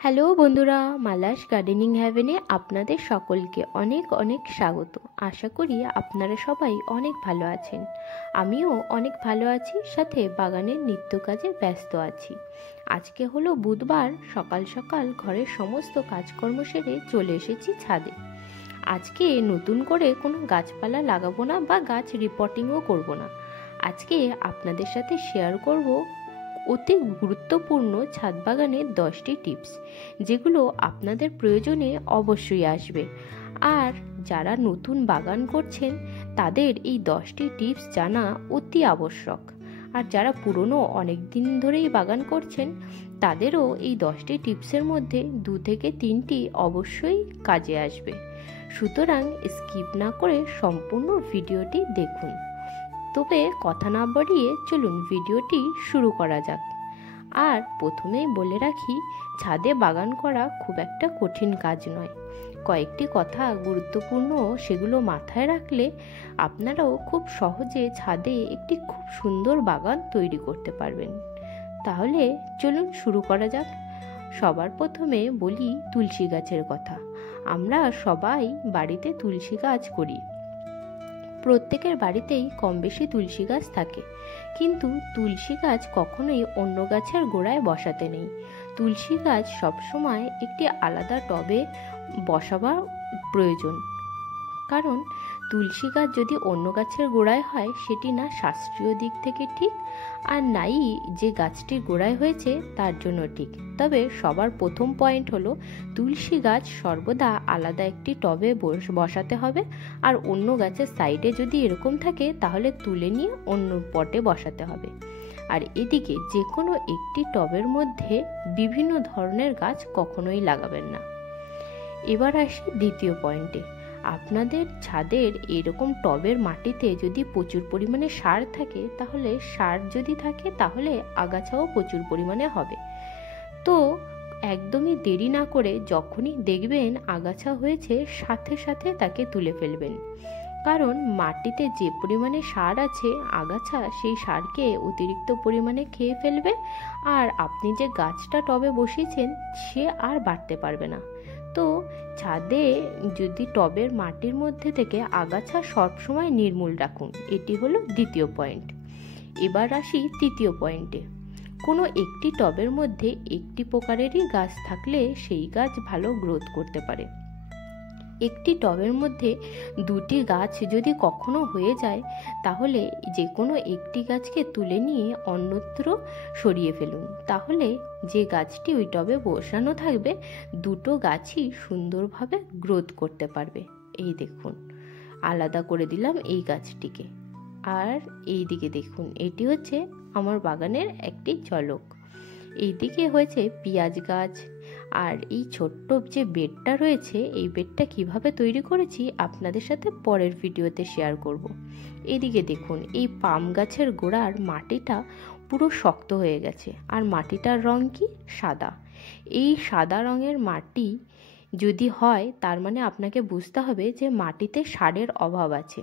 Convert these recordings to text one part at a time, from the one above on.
Hello বন্ধুরা, Mala's gardening হ্যাভেনে আপনাদের সকলকে অনেক অনেক স্বাগত। আশা করি আপনারা সবাই অনেক ভালো আছেন। আমিও অনেক ভালো আছি, সাথে বাগানের নিত্য কাজে ব্যস্ত আছি। আজকে হলো বুধবার, সকাল সকাল ঘরের সমস্ত কাজকর্ম সেরে চলে এসেছি ছাদে। আজকে নতুন করে কোনো গাছপালা লাগাবো না বা গাছ রিপোর্টিংও করব না। আজকে আপনাদের সাথে শেয়ার করব অতি গুরুত্বপূর্ণ ছাদ বাগানের 10টি টিপস, যেগুলো আপনাদের প্রয়োজনে অবশ্যই আসবে। আর যারা নতুন বাগান করছেন তাদের এই 10টি টিপস জানা অতি আবশ্যক। আর যারা পুরনো অনেক দিন ধরেই বাগান করছেন তাদেরও এই 10টি টিপসের মধ্যে 2 থেকে 3টি অবশ্যই কাজে আসবে। সুতরাং স্কিপ না করে সম্পূর্ণ ভিডিওটি দেখুন। তবে কথা না বাড়িয়ে চলুন ভিডিওটি শুরু করা যাক। আর প্রথমেই বলে রাখি, ছাদে বাগান করা খুব একটা কঠিন কাজ নয়। কয়েকটি কথা গুরুত্বপূর্ণ, সেগুলো মাথায় রাখলে আপনারাও খুব সহজে ছাদে একটি খুব সুন্দর বাগান তৈরি করতে পারবেন। তাহলে চলুন শুরু করা যাক। সবার প্রথমে বলি তুলসী গাছের কথা। আমরা সবাই বাড়িতে তুলসী গাছ করি। প্রত্যেকের বাড়িতেই কম বেশি তুলসী গাছ থাকে, কিন্তু তুলসী গাছ কখনোই অন্য গাছের গোড়ায় বসাতে নেই। তুলসী গাছ সবসময় একটি আলাদা টবে বসাবার প্রয়োজন। কারণ তুলসী গাছ যদি অন্য গাছের গোড়ায় হয়, সেটি না শাস্ত্রীয় দিক থেকে ঠিক, আর নাই যে গাছটির গোড়ায় হয়েছে তার জন্য ঠিক। তবে সবার প্রথম পয়েন্ট হলো, তুলসী গাছ সর্বদা আলাদা একটি টবে বসাতে হবে। আর অন্য গাছের সাইডে যদি এরকম থাকে তাহলে তুলে নিয়ে অন্য পটে বসাতে হবে। আর এদিকে যে কোনো একটি টবের মধ্যে বিভিন্ন ধরনের গাছ কখনোই লাগাবেন না। এবার আসি দ্বিতীয় পয়েন্টে। আপনাদের ছাদের এরকম টবের মাটিতে যদি প্রচুর পরিমাণে সার থাকে, তাহলে সার যদি থাকে তাহলে আগাছাও প্রচুর পরিমাণে হবে। তো একদমই দেরি না করে যখনই দেখবেন আগাছা হয়েছে, সাথে সাথে তাকে তুলে ফেলবেন। কারণ মাটিতে যে পরিমাণে সার আছে, আগাছা সেই সারকে অতিরিক্ত পরিমাণে খেয়ে ফেলবে, আর আপনি যে গাছটা টবে বসিয়েছেন সে আর বাড়তে পারবে না। তো ছাদে যদি টবের মাটির মধ্যে থেকে আগাছা সবসময় নির্মূল রাখুন। এটি হলো দ্বিতীয় পয়েন্ট। এবার আসি তৃতীয় পয়েন্টে। কোনো একটি টবের মধ্যে একটি প্রকারেরই গাছ থাকলে সেই গাছ ভালো গ্রোথ করতে পারে। একটি টবের মধ্যে 2টি গাছ যদি কখনো হয়ে যায়, তাহলে যে কোনো একটি গাছকে তুলে নিয়ে অন্যত্র সরিয়ে ফেলুন। তাহলে যে গাছটি ওই টবে বসানো থাকবে, 2টো গাছই সুন্দরভাবে গ্রোথ করতে পারবে। এই দেখুন, আলাদা করে দিলাম এই গাছটিকে। আর এই দিকে দেখুন, এটি হচ্ছে আমার বাগানের একটি ঝলক। এইদিকে হয়েছে পেঁয়াজ গাছ। আর এই ছোট্ট যে বেডটা রয়েছে, এই বেডটা কিভাবে তৈরি করেছি আপনাদের সাথে পরের ভিডিওতে শেয়ার করব। এদিকে দেখুন, এই পাম গাছের গোড়ার মাটিটা পুরো শক্ত হয়ে গেছে, আর মাটিটার রং কি? সাদা। এই সাদা রঙের মাটি যদি হয়, তার মানে আপনাকে বুঝতে হবে যে মাটিতে সারের অভাব আছে।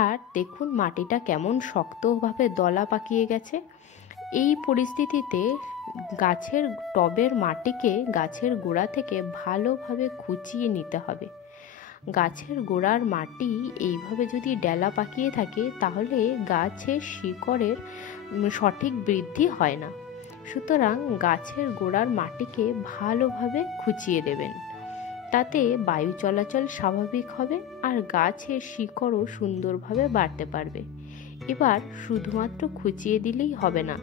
আর দেখুন মাটিটা কেমন শক্তভাবে দলা পাকিয়ে গেছে। এই পরিস্থিতিতে গাছের টবের মাটিকে গাছের গোড়া থেকে ভালোভাবে খুঁচিয়ে নিতে হবে। গাছের গোড়ার মাটি এইভাবে যদি ডেলা পাকিয়ে থাকে, তাহলে গাছের শিকড়ের সঠিক বৃদ্ধি হয় না। সুতরাং গাছের গোড়ার মাটিকে ভালোভাবে খুঁচিয়ে দেবেন। তাতে বায়ু চলাচল স্বাভাবিক হবে, আর গাছের শিকড়ও সুন্দরভাবে বাড়তে পারবে। এবার শুধুমাত্র খুঁচিয়ে দিলেই হবে না,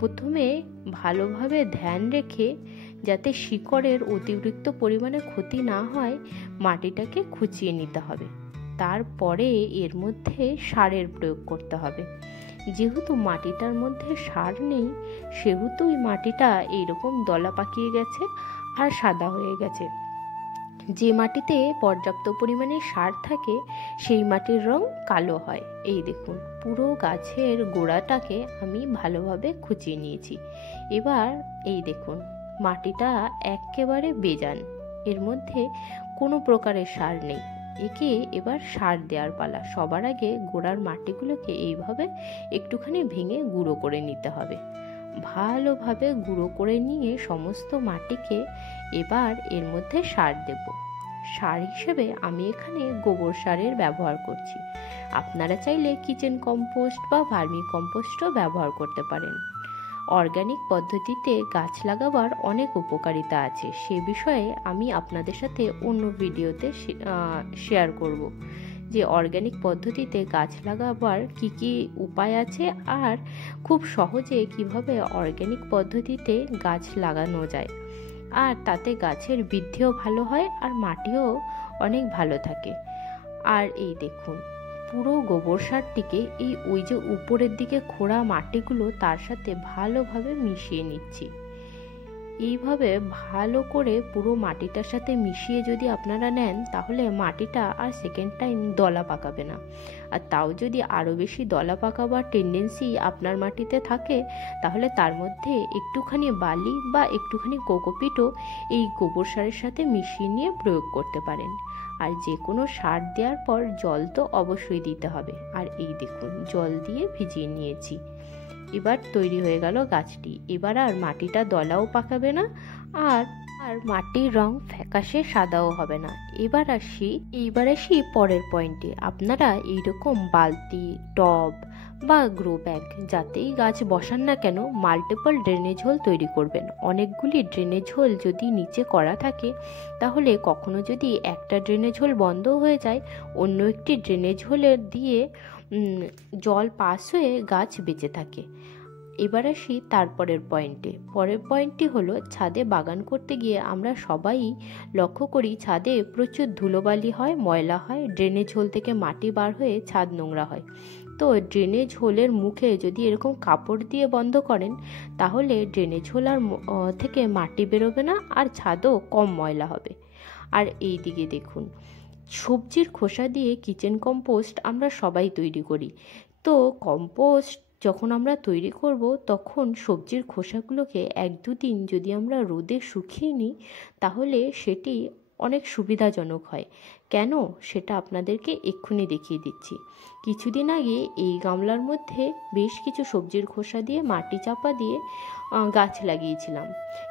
প্রথমে ভালোভাবে ধ্যান রেখে, যাতে শিকড়ের অতিরিক্ত পরিমাণে ক্ষতি না হয়, মাটিটাকে খুঁচিয়ে নিতে হবে। তারপরে এর মধ্যে সারের প্রয়োগ করতে হবে। যেহেতু মাটিটার মধ্যে সার নেই, সেহেতু এই মাটিটা এইরকম দলা পাকিয়ে গেছে আর সাদা হয়ে গেছে। যে মাটিতে পর্যাপ্ত পরিমাণে সার থাকে, সেই মাটির রং কালো হয়। এই দেখুন, পুরো গাছের গোড়াটাকে আমি ভালোভাবে খুঁচিয়ে নিয়েছি। এবার এই দেখুন, মাটিটা একেবারে বেজান, এর মধ্যে কোনো প্রকারের সার নেই। একে এবার সার দেওয়ার পালা। সবার আগে গোড়ার মাটিগুলোকে এইভাবে একটুখানি ভেঙে গুঁড়ো করে নিতে হবে। ভালোভাবে গুঁড়ো করে নিয়ে সমস্ত মাটিকে এবার এর মধ্যে সার দেব। সার হিসেবে আমি এখানে গোবর সারের ব্যবহার করছি। আপনারা চাইলে কিচেন কম্পোস্ট বা ভার্মি কম্পোস্টও ব্যবহার করতে পারেন। অর্গানিক পদ্ধতিতে গাছ লাগাবার অনেক উপকারিতা আছে, সে বিষয়ে আমি আপনাদের সাথে অন্য ভিডিওতে শেয়ার করব যে অর্গানিক পদ্ধতিতে গাছ লাগাবার কি কি উপায় আছে আর খুব সহজে কিভাবে অর্গানিক পদ্ধতিতে গাছ লাগানো যায়, আর তাতে গাছের বৃদ্ধিও ভালো হয় আর মাটিও অনেক ভালো থাকে। আর এই দেখুন, পুরো গোবর সারটিকে ওই যে উপরের দিকে খোঁড়া মাটিগুলো তার সাথে ভালোভাবে মিশিয়ে নিচ্ছি। এইভাবে ভালো করে পুরো মাটিটার সাথে মিশিয়ে যদি আপনারা নেন তাহলে মাটিটা আর সেকেন্ড টাইম দলা পাকাবে না। আর তাও যদি আরও বেশি দলা পাকাবার টেন্ডেন্সি আপনার মাটিতে থাকে তাহলে তার মধ্যে একটুখানি বালি বা একটুখানি কোকোপিটও এই গোবর সারের সাথে মিশিয়ে নিয়ে প্রয়োগ করতে পারেন। আর যে কোনো সার দেওয়ার পর জল তো অবশ্যই দিতে হবে। আর এই দেখুন, জল দিয়ে ভিজিয়ে নিয়েছি। এবার তৈরি হয়ে গেল গাছটি। এবার আর মাটিটা দলাও পাকাবে না আর মাটির রং ফ্যাকাশে সাদাও হবে না। এবার আসি পরের পয়েন্টে। আপনারা এইরকম বালতি, টব বা গ্রো ব্যাগ যাতেই গাছ বসান না কেন মাল্টিপল ড্রেনেজ হোল তৈরি করবেন। অনেকগুলি ড্রেনেজ হোল যদি নিচে করা থাকে তাহলে কখনো যদি একটা ড্রেনেজ হোল বন্ধ হয়ে যায়, অন্য একটি ড্রেনেজ হোলের দিয়ে জল পাস হয়ে গাছ বেঁচে থাকে। এবার আসি তারপরের পয়েন্টে। পরের পয়েন্টটি হলো, ছাদে বাগান করতে গিয়ে আমরা সবাই লক্ষ্য করি ছাদে প্রচুর ধুলোবালি হয়, ময়লা হয়, ড্রেনেজ হোল থেকে মাটি বার হয়ে ছাদ নোংরা হয়। তো ড্রেনেজ হোলের মুখে যদি এরকম কাপড় দিয়ে বন্ধ করেন তাহলে ড্রেনেজ হোল আর থেকে মাটি বেরোবে না আর ছাদও কম ময়লা হবে। আর এই দিকে দেখুন, সবজির খোসা দিয়ে কিচেন কম্পোস্ট আমরা সবাই তৈরি করি। তো কম্পোস্ট যখন আমরা তৈরি করব তখন সবজির খোসাগুলোকে 1-2 দিন যদি আমরা রোদে শুকিয়ে নিই তাহলে সেটি অনেক সুবিধাজনক হয়। কেন সেটা আপনাদেরকে এক্ষুনি দেখিয়ে দিচ্ছি। কিছুদিন আগে এই গামলার মধ্যে বেশ কিছু সবজির খোসা দিয়ে মাটি চাপা দিয়ে গাছ লাগিয়েছিলাম,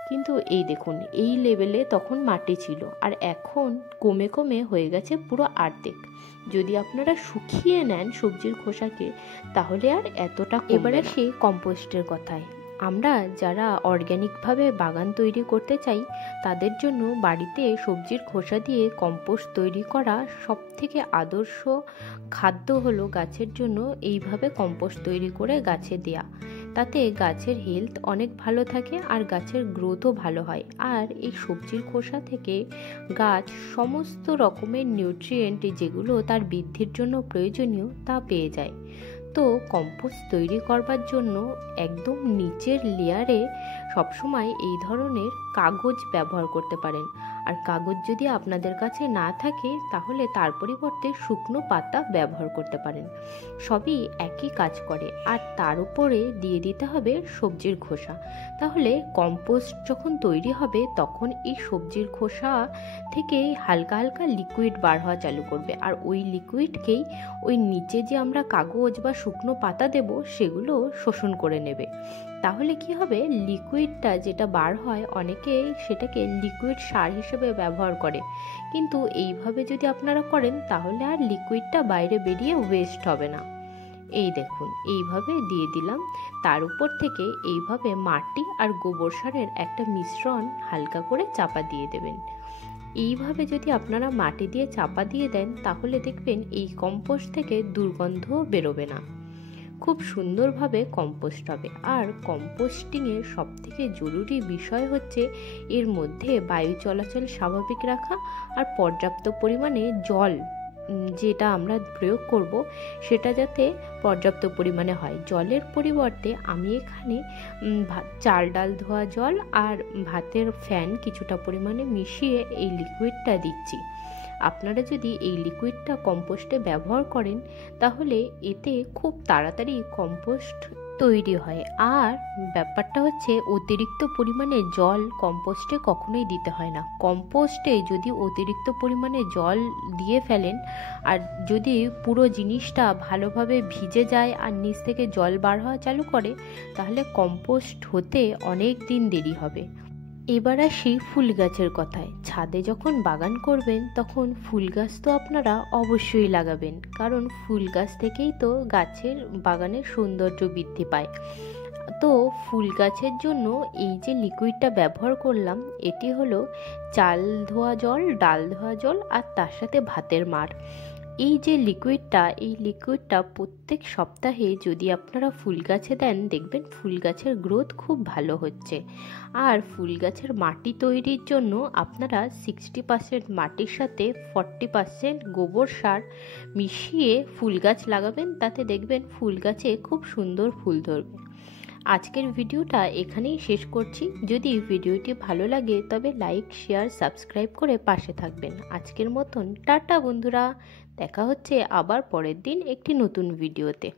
কিন্তু এই দেখুন এই লেভেলে তখন মাটি ছিল আর এখন কমে কমে হয়ে গেছে পুরো অর্ধেক। যদি আপনারা শুকিয়ে নেন সবজির খোসাকে তাহলে আর এতটা কমবে না। এবারে সেই কম্পোস্টের কথায়, আমরা যারা অর্গ্যানিকভাবে বাগান তৈরি করতে চাই তাদের জন্য বাড়িতে সবজির খোসা দিয়ে কম্পোস্ট তৈরি করা সবথেকে আদর্শ খাদ্য হলো গাছের জন্য এইভাবে কম্পোস্ট তৈরি করে গাছে দেয়া। তাতে গাছের হেলথ অনেক ভালো থাকে আর গাছের গ্রোথও ভালো হয়। আর এই সবজির খোসা থেকে গাছ সমস্ত রকমের নিউট্রিয়েন্ট যেগুলো তার বৃদ্ধির জন্য প্রয়োজনীয় তা পেয়ে যায়। তো কম্পোস্ট তৈরি করবার জন্য একদম নিচের লেয়ারে সবসময় এই ধরনের কাগজ ব্যবহার করতে পারেন। আর কাগজ যদি আপনাদের কাছে না থাকে তাহলে তার পরিবর্তে শুকনো পাতা ব্যবহার করতে পারেন। সবই একই কাজ করে। আর তার উপরে দিয়ে দিতে হবে সবজির খোসা। তাহলে কম্পোস্ট যখন তৈরি হবে তখন এই সবজির খোসা থেকে হালকা হালকা লিকুইড বার হওয়া চালু করবে। আর ওই লিকুইডকেই ওই নিচে যে আমরা কাগজ বা শুকনো পাতা দেব সেগুলো শোষণ করে নেবে। তাহলে কি হবে, লিকুইডটা যেটা বার হয় অনেকে সেটাকে লিকুইড সার হিসেবে ব্যবহার করে, কিন্তু এইভাবে যদি আপনারা করেন তাহলে আর লিকুইডটা বাইরে বেরিয়ে ওয়েস্ট হবে না। এই দেখুন এইভাবে দিয়ে দিলাম। তার উপর থেকে এইভাবে মাটি আর গোবর সারের একটা মিশ্রণ হালকা করে চাপা দিয়ে দেবেন। এইভাবে যদি আপনারা মাটি দিয়ে চাপা দিয়ে দেন তাহলে দেখবেন এই কম্পোস্ট থেকে দুর্গন্ধও বেরোবে না, খুব সুন্দরভাবে কম্পোস্ট হবে। আর কম্পোস্টিংয়ের সবথেকে জরুরি বিষয় হচ্ছে এর মধ্যে বায়ু চলাচল স্বাভাবিক রাখা আর পর্যাপ্ত পরিমাণে জল যেটা আমরা প্রয়োগ করব সেটা যাতে পর্যাপ্ত পরিমাণে হয়। জলের পরিবর্তে আমি এখানে চাল ডাল ধোয়া জল আর ভাতের ফ্যান কিছুটা পরিমাণে মিশিয়ে এই লিকুইডটা দিচ্ছি। আপনারা যদি এই লিকুইডটা কম্পোস্টে ব্যবহার করেন তাহলে এতে খুব তাড়াতাড়ি কম্পোস্ট তৈরি হয়। আর ব্যাপারটা হচ্ছে অতিরিক্ত পরিমাণে জল কম্পোস্টে কখনোই দিতে হয় না। কম্পোস্টে যদি অতিরিক্ত পরিমাণে জল দিয়ে ফেলেন আর যদি পুরো জিনিসটা ভালোভাবে ভিজে যায় আর নিচ থেকে জল বার হওয়া চালু করে, তাহলে কম্পোস্ট হতে অনেক দিন দেরি হবে। এবার আসি ফুল গাছের কথায়। ছাদে যখন বাগান করবেন তখন ফুল গাছ তো আপনারা অবশ্যই লাগাবেন, কারণ ফুল গাছ থেকেই তো গাছের বাগানের সৌন্দর্য বৃদ্ধি পায়। তো ফুল গাছের জন্য এই যে লিকুইডটা ব্যবহার করলাম, এটি হলো চাল ধোয়া জল, ডাল ধোয়া জল আর তার সাথে ভাতের মাড়। এই যে লিকুইডটা প্রত্যেক সপ্তাহে যদি আপনারা ফুল গাছে দেন, দেখবেন ফুল গাছের গ্রোথ খুব ভালো হচ্ছে। আর ফুল গাছের মাটি তৈরির জন্য আপনারা 60% মাটির সাথে 40% গোবর সার মিশিয়ে ফুল গাছ লাগাবেন, তাতে দেখবেন ফুল গাছে খুব সুন্দর ফুল ধরবে। আজকের ভিডিওটা এখানেই শেষ করছি। যদি ভিডিওটি ভালো লাগে তবে লাইক, শেয়ার, সাবস্ক্রাইব করে পাশে থাকবেন। আজকের মতন টাটা বন্ধুরা, দেখা হচ্ছে আবার পরের দিন একটি নতুন ভিডিওতে।